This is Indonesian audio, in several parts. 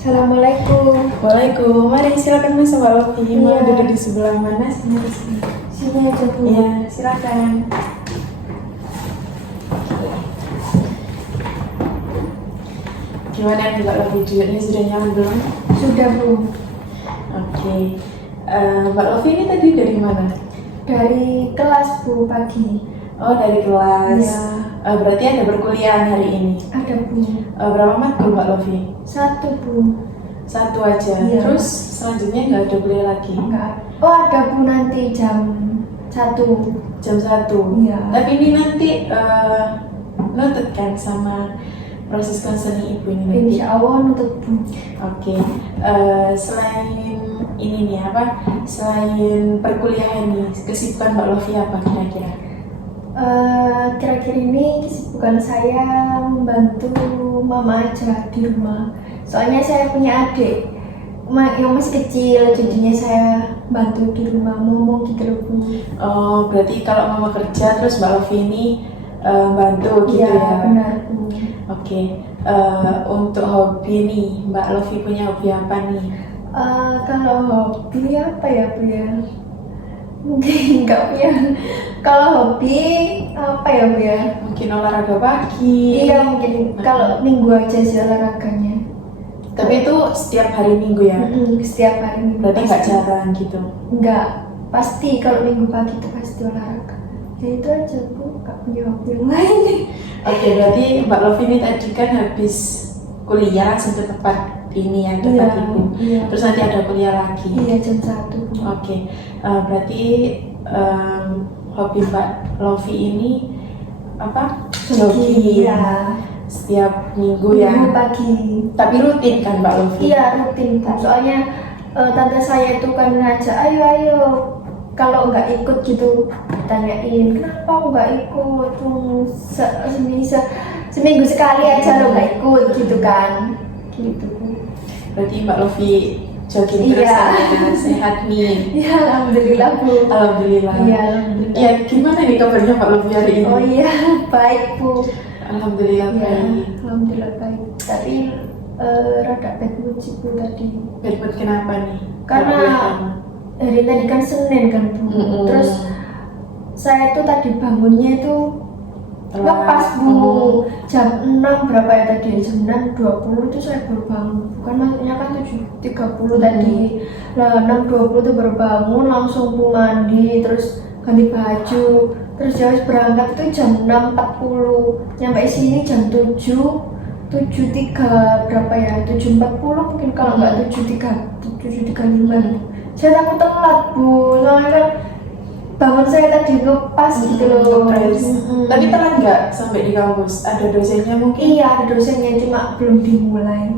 Assalamualaikum. Waalaikumsalam. Mari silakan Mas Mbak Lofi. Mau Iya. duduk di sebelah mana? Sini. Sini aja Bu. Iya, silakan. Gimana nih Mbak Lofi? Duduknya sudah nyaman belum? Sudah Bu. Oke. Mbak Lofi ini tadi dari mana? Dari kelas Bu pagi. Oh, dari kelas. Iya. Berarti ada perkuliahan hari ini. Ada Bu. Berapa matkul Mbak Lofi? 1 Bu. 1 aja. Iya. Terus selanjutnya nggak ada kuliah lagi? Enggak. Oh ada Bu nanti jam 1. Jam 1. Iya. Tapi ini nanti nutut kan sama proses konseling ibu ini nanti. Insya Allah nutup Bu. Oke. Selain ini nih apa? Selain perkuliahan nih, kesibukan Mbak Lofi apa kira-kira? Kira-kira ini kesibukan saya membantu mama aja di rumah. Soalnya saya punya adik yang masih kecil, jadinya saya bantu di rumah ngomong gitu loh Bu. Oh, berarti kalau mama kerja terus Mbak Lofi ini bantu gitu Iya ya? benar Bu. Oke. Untuk hobi nih, Mbak Lofi punya hobi apa nih? Kalau hobi apa ya Bu ya? Mungkin nggak punya. Kalau hobi apa ya Bu ya? Mungkin olahraga pagi. Iya mungkin kalau minggu aja sih olahraganya. Tapi itu setiap hari Minggu ya? Setiap hari minggu. Berarti nggak pasti. jarang gitu? Nggak, pasti kalau minggu pagi itu pasti olahraga. Ya itu aja Bu, nggak punya hobi yang lain. Oke, berarti Mbak Lofi ini tadi kan habis kuliah langsung ke tempat ini ya, tempat Iya, ibu. iya. Terus nanti ada kuliah lagi. Iya jam 1 Bu. Oke, berarti hobi Mbak Lofi ini apa? Jogging. Iya. Setiap minggu ya. Minggu pagi. Tapi rutin kan Mbak Lofi? Iya rutin Bu. Soalnya tante saya itu kan ngajak ayo kalau nggak ikut gitu tanyain kenapa nggak ikut seminggu sekali aja lo nggak ikut gitu kan gitu. Berarti Mbak Lofi jogging terus Iya. ya, sehat nih. Ya alhamdulillah Bu. Alhamdulillah. Iya alhamdulillah. Ya, gimana nih kabarnya Mbak Lofi hari ini? Oh iya baik Bu. Alhamdulillah Ya baik. alhamdulillah baik. Tapi rada bad mood sih Bu tadi. Bad mood kenapa nih? Karena Nggak boleh kan? hari tadi kan Senin kan Bu. Mm-mm. Terus saya tuh tadi bangunnya itu Telat. lepas Bu. Jam 6 berapa ya tadi? Jam 6.20 itu saya baru bangun. Bukan maksudnya kan 7.30 tadi. Nah 6.20 itu baru bangun langsung Bu mandi terus ganti baju. Terus harus berangkat itu jam 6.40. Nyampe sini jam 7.3 berapa ya? 7.40 mungkin kalau nggak 7.35. Saya takut telat Bu, soalnya kan bangun saya tadi ngepas gitu loh. Stres. Mm-mm. Tapi telat nggak sampai di kampus? Ada dosennya mungkin? Iya ada dosennya cuma belum dimulai.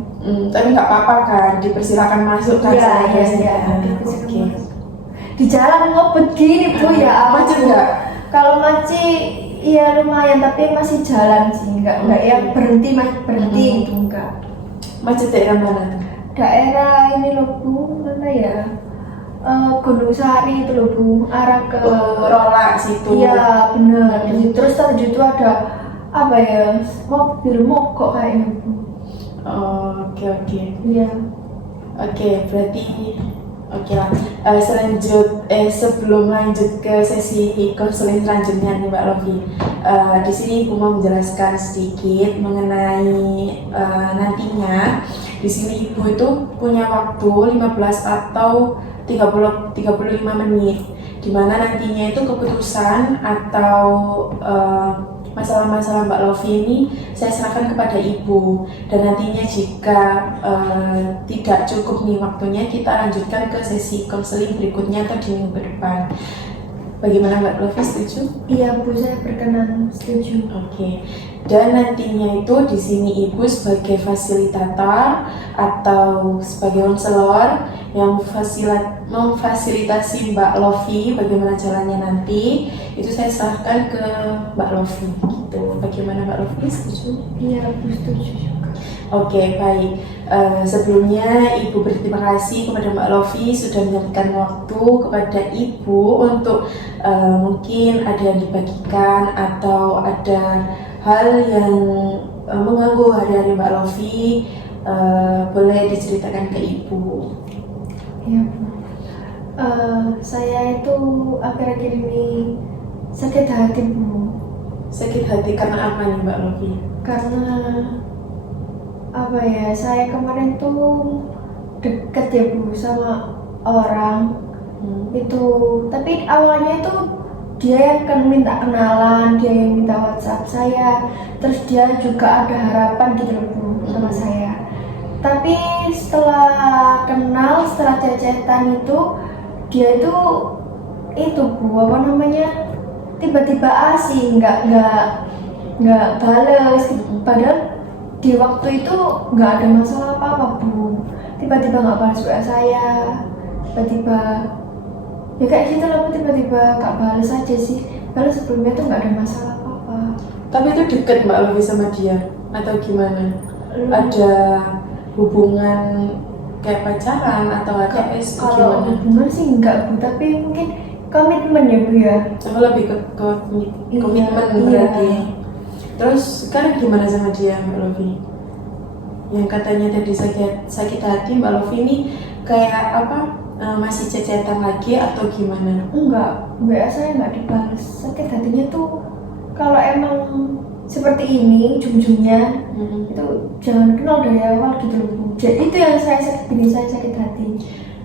Tapi nggak apa-apa kan? Dipersilakan masuk kan Iya sama iya dosennya? iya. Oke. Di jalan ngobet gini Bu ya. Macet nggak? Kalau macet iya lumayan tapi masih jalan sih, nggak ya berhenti gitu enggak. Macet daerah mana? Daerah ini loh Bu, mana ya? Gunung Sari itu loh Bu, arah ke Rola situ. iya benar. Terus tadi itu ada apa ya? Mobil mogok kayaknya Bu. Oh, oke. Iya. Oke, berarti oke lah. Sebelum lanjut ke sesi konseling selanjutnya nih Mbak Lofi, di sini Ibu mau menjelaskan sedikit mengenai nantinya. Di sini Ibu itu punya waktu 15 atau 35 menit, di mana nantinya itu keputusan atau masalah-masalah Mbak Lofi ini saya serahkan kepada Ibu, dan nantinya jika tidak cukup nih waktunya, kita lanjutkan ke sesi konseling berikutnya atau di minggu depan. Bagaimana Mbak Lofi, setuju? Iya Bu, saya berkenan, setuju. Oke. Dan nantinya itu di sini Ibu sebagai fasilitator atau sebagai konselor yang memfasilitasi Mbak Lofi bagaimana jalannya nanti, itu saya serahkan ke Mbak Lofi gitu. Bagaimana Mbak Lofi, setuju? Iya Bu, setuju juga. Oke, baik. Sebelumnya Ibu berterima kasih kepada Mbak Lofi sudah menyempatkan waktu kepada Ibu untuk mungkin ada yang dibagikan atau ada hal yang mengganggu hari-hari Mbak Lofi. boleh diceritakan ke ibu. Iya Bu. Saya itu akhir-akhir ini sakit hati Bu. Sakit hati karena apa nih Mbak Lofi? Karena apa ya, saya kemarin tuh deket ya Bu sama orang itu, tapi awalnya itu dia yang kan minta kenalan, dia yang minta WhatsApp saya, terus dia juga ada harapan gitu loh Bu sama saya. Tapi setelah kenal, setelah chat-chatan itu, dia itu Bu, apa namanya, tiba-tiba asing, nggak bales gitu. Padahal di waktu itu nggak ada masalah apa-apa Bu. Tiba-tiba nggak balas WA saya, tiba-tiba ya kayak gitu lah Bu, tiba-tiba nggak balas aja sih. Kalau sebelumnya tuh nggak ada masalah apa-apa. Tapi itu deket Mbak Lofi sama dia atau gimana? Ada hubungan kayak pacaran atau ada Kalau gimana? hubungan sih enggak Bu, tapi mungkin komitmen ya Bu ya. Aku lebih ke komitmen Iya. berarti. Terus sekarang gimana sama dia Mbak Lofi? Yang katanya tadi sakit hati, Mbak Lofi ini kayak apa? Masih cecetan lagi atau gimana? Enggak, WA saya enggak dibalas. Sakit hatinya tuh kalau emang seperti ini ujung-ujungnya itu jangan kenal dari awal gitu loh Bu. Jadi itu yang saya sakit hati.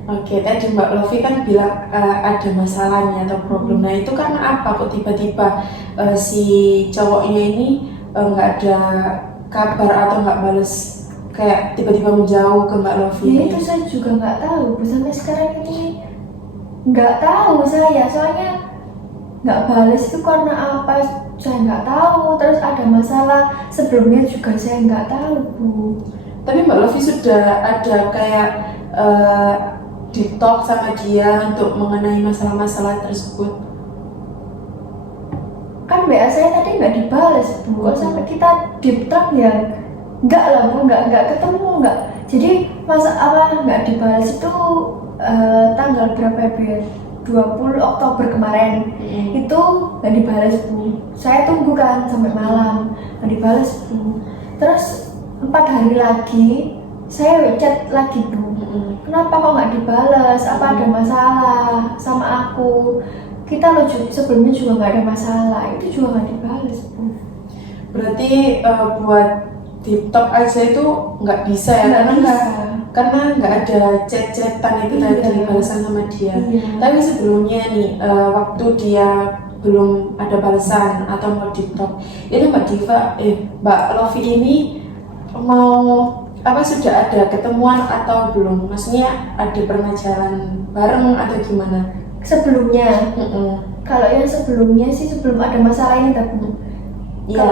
Oke, tadi Mbak Lofi kan bilang ada masalahnya atau problem. Nah itu karena apa kok tiba-tiba si cowoknya ini nggak ada kabar atau nggak bales, kayak tiba-tiba menjauh ke Mbak Lofi? Ya itu saya juga nggak tahu Bu, sampai sekarang ini nggak tahu saya, soalnya nggak bales itu karena apa saya nggak tahu. Terus ada masalah sebelumnya juga saya nggak tahu Bu. Tapi Mbak Lofi sudah ada kayak deep talk sama dia untuk mengenai masalah-masalah tersebut? Kan WA saya tadi nggak dibales Bu, kok sampai kita deep talk ya nggak lah Bu, nggak ketemu, nggak. Jadi masa apa nggak dibales itu tanggal berapa ya, 20 Oktober kemarin itu nggak dibales Bu. Saya tunggu kan sampai malam nggak dibales Bu. Terus 4 hari lagi saya chat lagi Bu, kenapa kok nggak dibales, apa ada masalah sama aku? Kita loh sebelumnya juga nggak ada masalah, itu juga nggak dibales Bu. Berarti buat deep talk aja itu nggak bisa ya? Nggak bisa. Karena nggak ada chat-chatan itu tadi balasan sama dia. Iya. Tapi sebelumnya nih, waktu dia belum ada balasan atau mau deep talk, itu Mbak Lofi ini mau apa, sudah ada ketemuan atau belum? Maksudnya ada pernah jalan bareng atau gimana? Sebelumnya, kalau yang sebelumnya sih sebelum ada masalah ini Bu. Iya.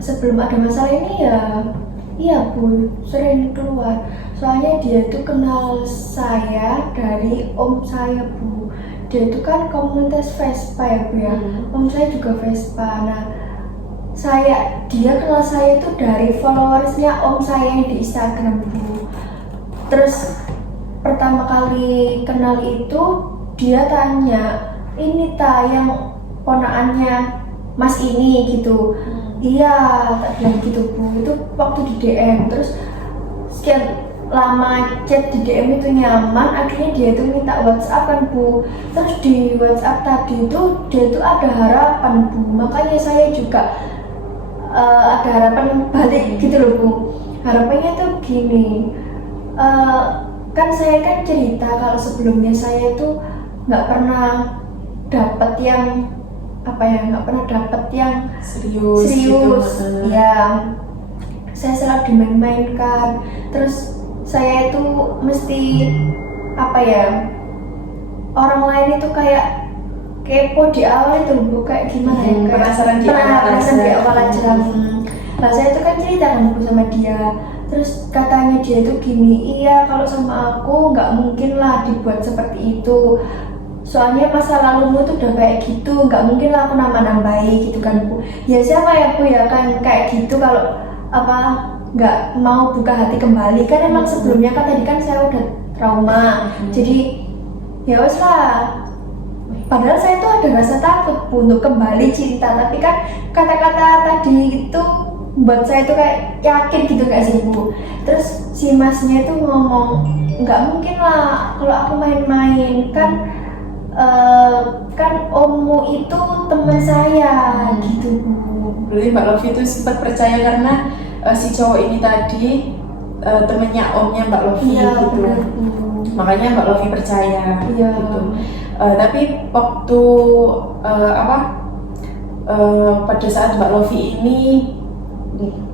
Sebelum ada masalah ini ya, iya Bu, sering keluar. Soalnya dia itu kenal saya dari om saya Bu. Dia itu kan komunitas Vespa ya Bu ya. Om saya juga Vespa. Nah, dia kenal saya itu dari followersnya om saya yang di Instagram Bu. Terus pertama kali kenal itu dia tanya, ini yang ponakannya Mas ini gitu. Iya, tak bilang gitu Bu. Itu waktu di DM. Terus sekian lama chat di DM itu nyaman, akhirnya dia itu minta WhatsApp kan Bu. Terus di WhatsApp tadi itu dia itu ada harapan Bu. Makanya saya juga ada harapan balik gitu loh Bu. Harapannya tuh gini, kan saya kan cerita kalau sebelumnya saya itu nggak pernah dapat yang serius gitu. Ya, saya selalu dimain-mainkan. Terus saya itu mesti orang lain itu kayak kepo di awal itu Bu, kayak gimana ya, kayak penasaran di awal aja. Nah saya itu kan cerita kan Bu sama dia. Terus katanya dia itu gini, iya kalau sama aku nggak mungkin lah dibuat seperti itu, soalnya masa lalumu tuh udah kayak gitu, nggak mungkin lah aku nambah-nambahi gitu kan Bu. Ya siapa ya Bu ya kan kayak gitu, kalau nggak mau buka hati kembali kan. Emang sebelumnya kan tadi kan saya udah trauma, jadi ya wes lah. Padahal saya tuh ada rasa takut Bu untuk kembali cinta, tapi kan kata-kata tadi itu buat saya tuh kayak yakin gitu gak sih Bu. Terus si masnya itu ngomong nggak mungkin lah kalau aku main-main kan, kan ommu itu teman saya gitu Bu. Berarti Mbak Lofi itu sempat percaya karena si cowok ini tadi temennya omnya Mbak Lofi Iya gitu. benar Bu. Makanya Mbak Lofi percaya Iya. gitu. Tapi waktu pada saat Mbak Lofi ini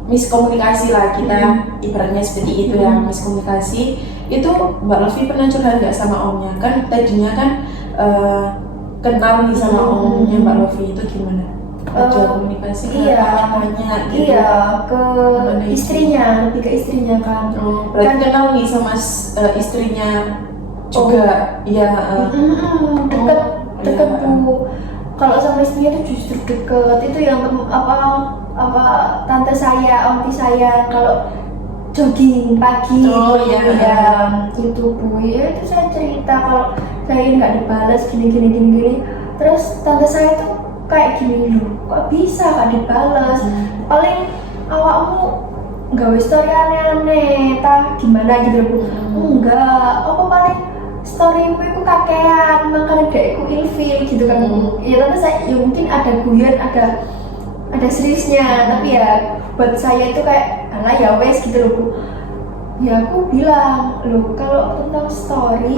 miskomunikasi lah, kita ibaratnya seperti itu ya, miskomunikasi itu, Mbak Lofi pernah curhat nggak sama omnya? Kan tadinya kan kenal nih sama omnya Mbak Lofi, itu gimana? Ada komunikasi tanya gitu? Iya, ke Mengenai istrinya, lebih ke istrinya kan. Berarti Kan- kenal nih sama istrinya juga, ya. Deket deket Iya. Bu. Kalau sama istrinya tuh justru deket, itu yang apa tante saya, onti saya kalau jogging pagi Oh, gitu, iya. ya itu Bu. Ya itu saya cerita kalau saya nggak dibalas gini. Terus tante saya tuh kayak gini loh, kok bisa nggak dibalas? Paling awakmu gawe story aneh-aneh, tah gimana gitu loh Bu. Enggak, apa paling storymu itu kakean, makanya gak aku ilfil gitu kan. Ya tapi saya ya mungkin ada guyon, ada seriusnya, tapi ya buat saya itu kayak alah ya wes gitu loh Bu. Ya aku bilang loh, kalau tentang story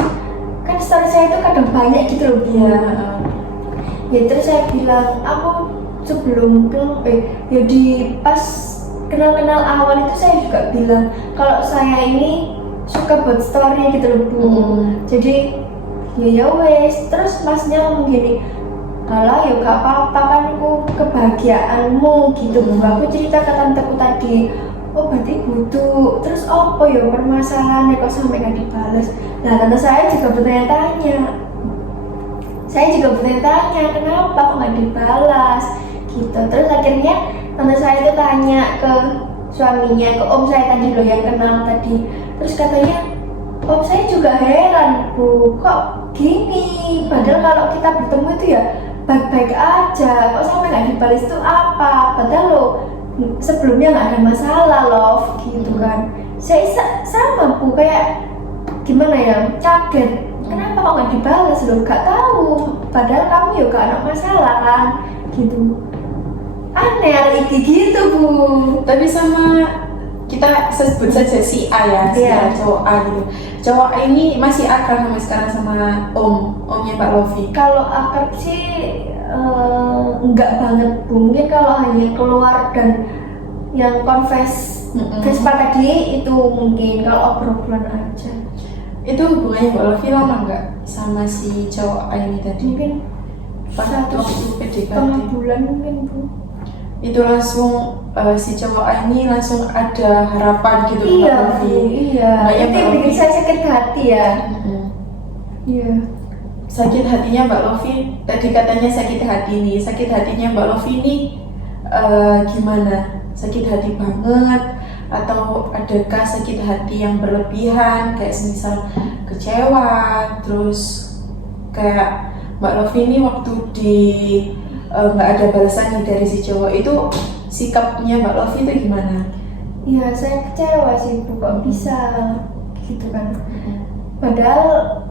kan story saya itu kadang banyak gitu loh Bu. Iya. Ya terus saya bilang aku sebelum ya di pas kenal awal itu saya juga bilang kalau saya ini suka buat story gitu loh Bu. Jadi ya wes, terus masnya ngomong gini, kalah ya gak apa-apa kan itu kebahagiaanmu gitu Bu. Aku cerita ke tanteku tadi, oh berarti butuh, terus apa ya permasalahannya kok sampai gak dibalas. Nah tante saya juga bertanya-tanya, kenapa kok nggak dibalas gitu. Terus akhirnya tante saya itu tanya ke suaminya, ke om saya tadi loh yang kenal tadi. Terus katanya, om saya juga heran Bu, kok gini, padahal kalau kita bertemu itu ya baik-baik aja, kok sampai nggak dibalas itu apa, padahal lo sebelumnya nggak ada masalah love gitu kan. Saya sama Bu, kayak gimana ya, kaget, kenapa kok nggak dibalas loh, gak tahu, padahal kamu ya gak ada masalah kan gitu. Aneh hari ini gitu Bu. Tapi sama kita sebut saja si A ya, si A, cowok A gitu. Cowok A ini masih akrab sampai sekarang sama omnya Mbak Lofi. Kalau akrab sih enggak banget Bu. Mungkin kalau hanya keluar dan yang confess Vespa tadi itu mungkin, kalau obrolan aja. Itu hubungannya Mbak Lofi lama nggak sama si cowok A ini tadi? Mungkin Waktu 1,5 PDKT bulan mungkin Bu. itu langsung si cowok A ini langsung ada harapan gitu ke Mbak Iya Lofi. Bu, iya. Makanya Itu Mbak yang bikin Lofi- saya sakit hati ya. Iya. Sakit hatinya Mbak Lofi, tadi katanya sakit hati nih. Sakit hatinya Mbak Lofi ini gimana? Sakit hati banget atau adakah sakit hati yang berlebihan, kayak semisal kecewa, terus kayak Mbak Lofi ini waktu di nggak ada balasan nih dari si cowok itu, sikapnya Mbak Lofi itu gimana? Iya, saya kecewa sih Bu, kok bisa gitu kan. Padahal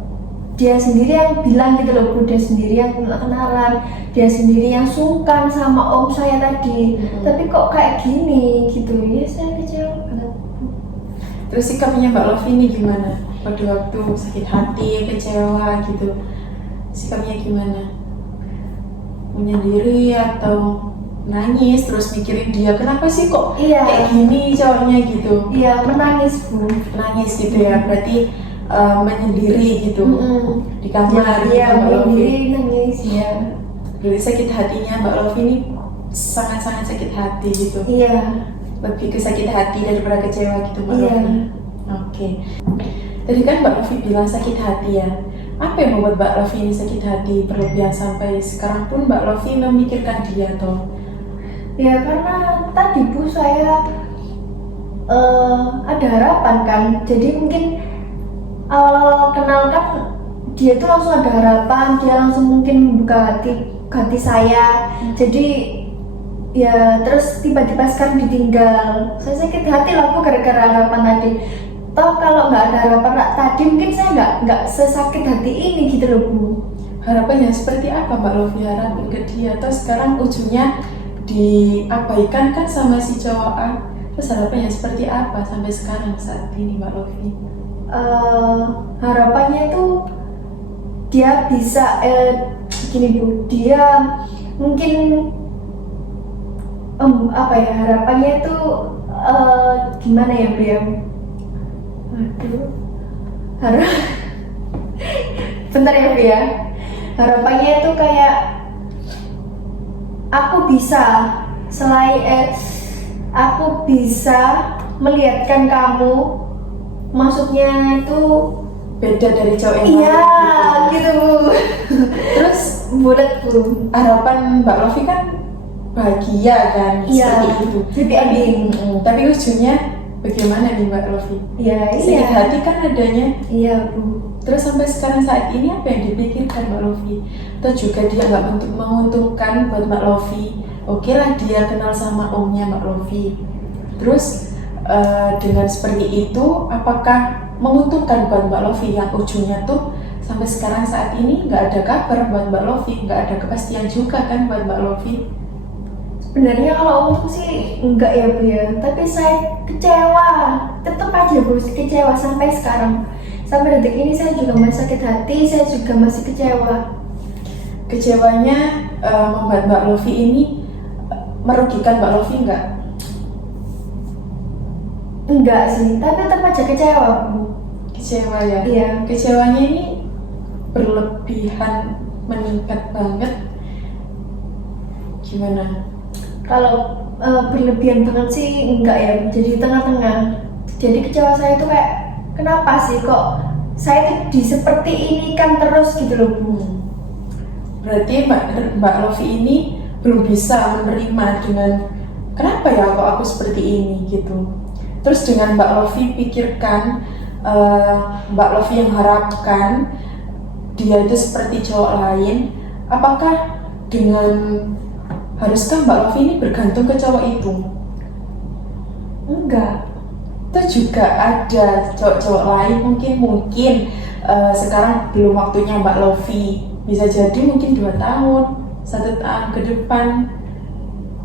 dia sendiri yang bilang gitu loh Bu, dia sendiri yang kenalan, dia sendiri yang sungkan sama om saya tadi. Tapi kok kayak gini gitu, ya saya kecewa banget Bu. Terus sikapnya Mbak Lofi ini gimana? Pada waktu sakit hati, kecewa gitu, sikapnya gimana? Menyendiri atau nangis terus mikirin dia, kenapa sih kok Iya. kayak gini cowoknya gitu? Iya, menangis Bu. Nangis gitu ya, berarti menyendiri gitu di kamar. Iya, Mbak Lofi. sendiri nangis ya. Berarti sakit hatinya Mbak Lofi ini sangat-sangat sakit hati gitu. Iya. Lebih ke sakit hati daripada kecewa gitu Mbak Iya. Lofi. Oke. Tadi kan Mbak Lofi bilang sakit hati ya. Apa yang membuat Mbak Lofi ini sakit hati berlebihan sampai sekarang pun Mbak Lofi memikirkan dia toh? Ya karena tadi Bu, saya ada harapan kan. Jadi mungkin awal kenal kan dia tuh langsung ada harapan, dia langsung mungkin membuka hati saya. Jadi Ya terus tiba-tiba sekarang ditinggal, saya sakit hati lah Bu gara-gara harapan tadi. Toh kalau nggak ada harapan tadi mungkin saya nggak sesakit hati ini gitu loh Bu. Harapannya seperti apa Mbak Lofi harapin ke dia? Atau sekarang ujungnya diabaikan kan sama si cowok A? Terus harapannya seperti apa sampai sekarang saat ini Mbak Lofi? Harapannya itu dia bisa gini Bu, dia mungkin apa ya, harapannya itu gimana ya Bu ya? Aduh, harap bentar ya Bu ya. Harapannya itu kayak aku bisa aku bisa melihatkan kamu, maksudnya itu Beda dari cowok yang iya lain gitu Bu. Terus Bulat Bu. harapan Mbak Lofi kan bahagia kan, Iya, seperti itu. happy ending. Tapi ujungnya bagaimana nih Mbak Lofi? Iya, Sakit iya. hati kan adanya. Iya Bu. Terus sampai sekarang saat ini apa yang dipikirkan Mbak Lofi? Atau juga dia nggak menguntungkan buat Mbak Lofi? Oke lah dia kenal sama omnya Mbak Lofi. Terus dengan seperti itu, apakah menguntungkan buat Mbak Lofi yang ujungnya tuh sampai sekarang saat ini nggak ada kabar buat Mbak Lofi, nggak ada kepastian juga kan buat Mbak Lofi? Sebenarnya kalau untuk sih enggak ya Bu ya, tapi saya kecewa, tetap aja Bu kecewa sampai sekarang. Sampai detik ini saya juga masih sakit hati, saya juga masih kecewa. Kecewanya membuat Mbak Lofi ini merugikan Mbak Lofi nggak? Enggak sih, tapi tetap aja kecewa Bu. Kecewa ya? Iya. Kecewanya ini berlebihan, meningkat banget. Gimana? Kalau berlebihan banget sih enggak ya Bu, jadi tengah-tengah. Jadi kecewa saya itu kayak kenapa sih kok saya tuh seperti ini kan terus gitu loh Bu. Berarti Mbak Lofi ini belum bisa menerima dengan kenapa ya kok aku seperti ini gitu. Terus dengan Mbak Lofi pikirkan, Mbak Lofi yang harapkan dia itu seperti cowok lain, apakah dengan haruskah Mbak Lofi ini bergantung ke cowok itu? Enggak. Itu juga ada cowok-cowok lain mungkin sekarang belum waktunya Mbak Lofi, bisa jadi mungkin 2 tahun, 1 tahun ke depan.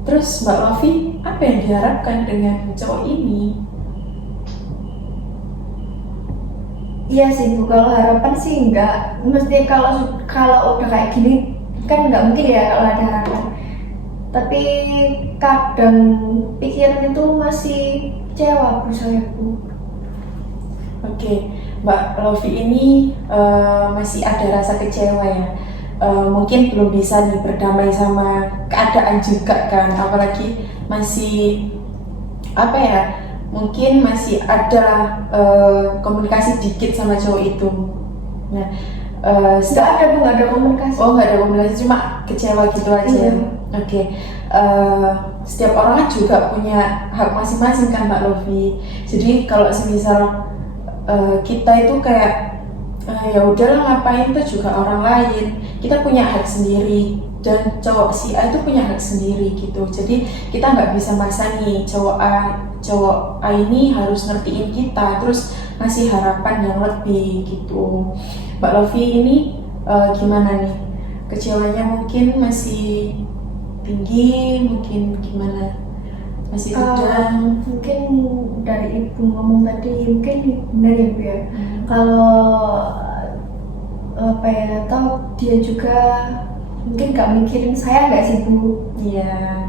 Terus Mbak Lofi apa yang diharapkan dengan cowok ini? Iya sih Bu, kalau harapan sih enggak. Mesti kalau udah kayak gini kan enggak mungkin ya kalau ada harapan. Tapi kadang pikiran itu masih kecewa Bu saya Bu. Oke, Mbak Lofi ini masih ada rasa kecewa ya. Mungkin belum bisa nih berdamai sama keadaan juga kan, apalagi masih apa ya? Mungkin masih ada komunikasi dikit sama cowok itu. Nah, Enggak ada Bu, enggak ada komunikasi. oh nggak ada komunikasi, cuma kecewa gitu aja. Iya. Oke. Setiap orang kan juga punya hak masing-masing kan Mbak Lofi. Jadi kalau semisal kita itu kayak ya udahlah ngapain, itu juga orang lain, kita punya hak sendiri dan cowok si A itu punya hak sendiri gitu. Jadi kita nggak bisa maksa nih cowok A ini harus ngertiin kita terus ngasih harapan yang lebih gitu. Mbak Lofi ini gimana nih, kecewanya mungkin masih tinggi, mungkin gimana, masih rendah? Mungkin dari Ibu ngomong tadi mungkin benar ya Bu ya. Kalau apa ya, atau dia juga mungkin gak mikirin saya nggak sih Bu? Iya,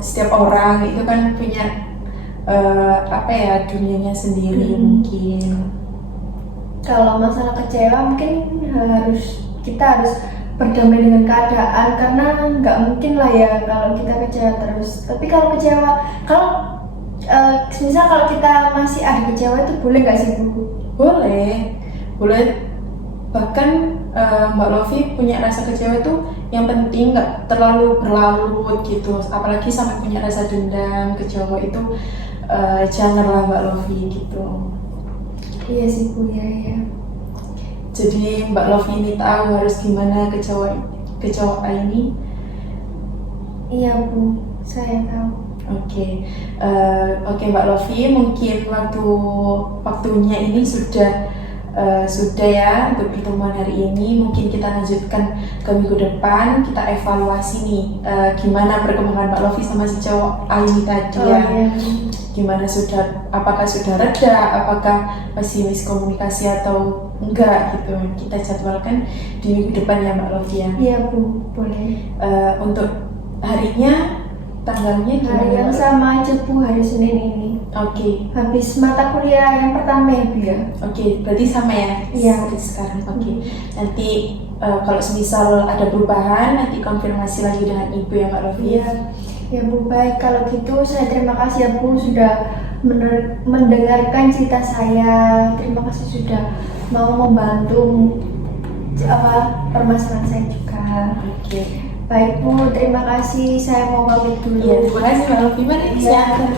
setiap orang itu kan punya apa ya, dunianya sendiri mungkin. Kalau masalah kecewa mungkin kita harus berdamai dengan keadaan, karena nggak mungkin lah ya kalau kita kecewa terus. Tapi kalau misal kalau kita masih ada kecewa itu boleh nggak sih Bu? Boleh. Bahkan Mbak Lofi punya rasa kecewa itu yang penting nggak terlalu berlarut gitu. Apalagi sampai punya rasa dendam ke cowok itu, janganlah Mbak Lofi gitu. Iya sih Bu ya. Jadi Mbak Lofi ini tahu harus gimana ke cowok A ini. Iya Bu, saya tahu. Oke, oke Mbak Lofi, mungkin waktunya ini sudah ya untuk pertemuan hari ini. Mungkin kita lanjutkan ke minggu depan, kita evaluasi nih gimana perkembangan Mbak Lofi sama si cowok Aini tadi ya. Iya. Gimana apakah sudah reda, apakah masih miskomunikasi atau enggak gitu. Kita jadwalkan di minggu depan ya Mbak Lofi ya. Iya Bu, boleh. Untuk harinya, tanggalnya gimana? Hari yang Mbak? sama aja Bu, hari Senin ini. Oke. Habis mata kuliah yang pertama ya Bu ya. Oke, berarti sama ya? Iya. Seperti sekarang. Oke. Nanti kalau semisal ada perubahan, nanti konfirmasi lagi dengan Ibu ya Mbak Lofi. Iya. Ya Bu, baik kalau gitu saya terima kasih ya Bu sudah mendengarkan cerita saya. Terima kasih sudah mau membantu permasalahan saya juga. Oke. Baik Bu, terima kasih. Saya mau pamit dulu. Iya, terima kasih Mbak Lofi. Mari Iya. silakan.